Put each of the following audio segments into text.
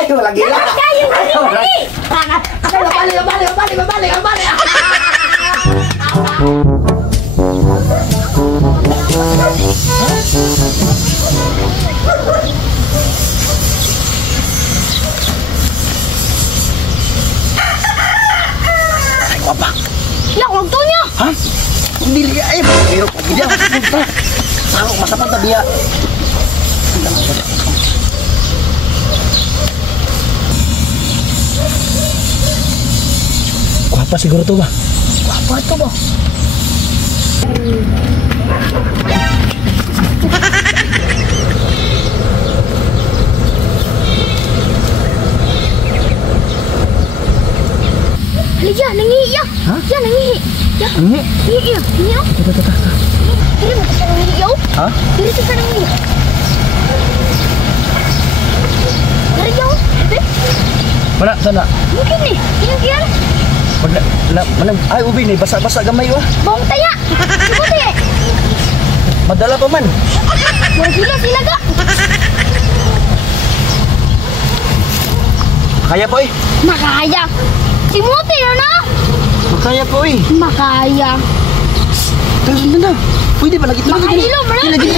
Ayo lagi lah. Balik. Apa? Ya, waktunya. Hah? Hindi liya eh. Pero dia punta. Salo masapa ta dia. Guapa siguro to ba? Apa itu, Bang? Ya, nengi ya. Hah? Ya, nengi. Ya. Ini? Iya. Ini oh. Tata. Ini mau kesana nengi yo. Hah? Ini kesana nengi. Dari jauh. Mana sana? Mungkin nih. Ini dia. Mana ay ubi ni basa-basa gamay oh. Bawang taya. Coba deh. Madala pa man. Mau gila sila gak? Kaya po eh. Makaya. Timothy na. Makaya po eh. Makaya. Terus na. Pwede ba lagi Makaya lo, bro. Lagi.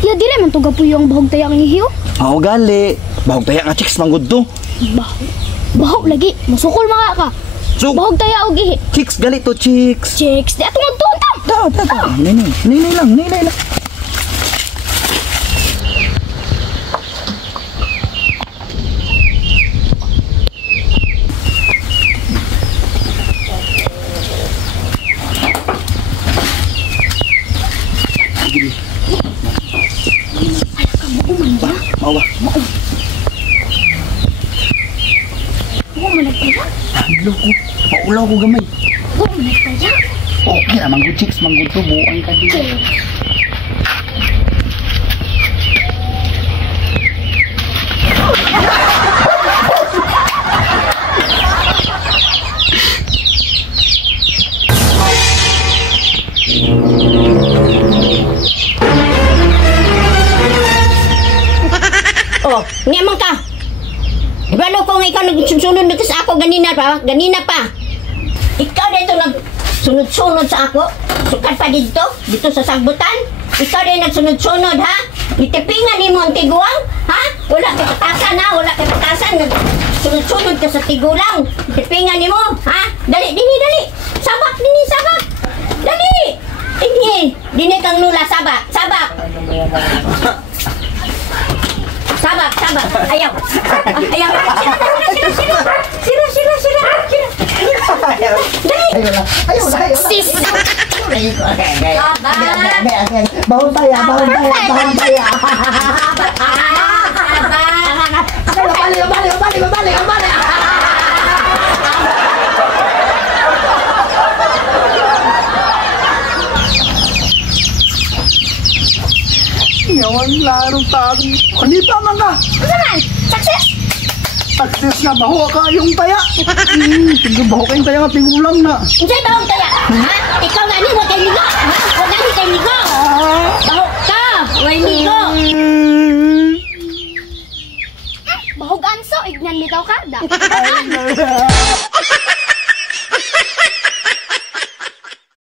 Ya dire man to gapo yung bahog tayang ihiyo. Mao gali. Bahog taya nga chicks manggod to. Bahog lagi. Masukol mga ka. So, Bahog taya og ihi. chicks gali to chicks. Chicks, di atong magtuntam. Da. Nini lang. Mau. Mo managtaya? Halo ko. Paulaw ko gamay. Mo managtaya? Okay ra manggod chicks manggod to buang ka di. Oh, ngayon ka. Ibalo ko nga ikaw nagsunod dito sa ako ganina pa. Ikaw dito nagsunod-sunod sa ako. Sukat pa dito sa sagbutan. Ikaw din nagsunod-sunod ha. Itipingan ni mo ang tiguang ha. Wala kay patasan ha, Sunod-sunod ka sa tigulang. Itipingan ni mo ha. Dali. Sabak. Dali. Dini kang nula sabak. Sabak. Ayaw. Sira. Dali. Ayo lah. Sis. Bahon taya. Balik. Yawan larong tago. Kanita man ka. Saan? Success. Taksis na baho ka yung taya. Baho ka yung taya nga pingulang na. Unsay bahog taya? Ha? Ikaw nga ni wag kay ligo. Ha? Wag na ni kay ligo. Bahog ka. Way ligo. Bahog anso, ignan bitaw ka. Da.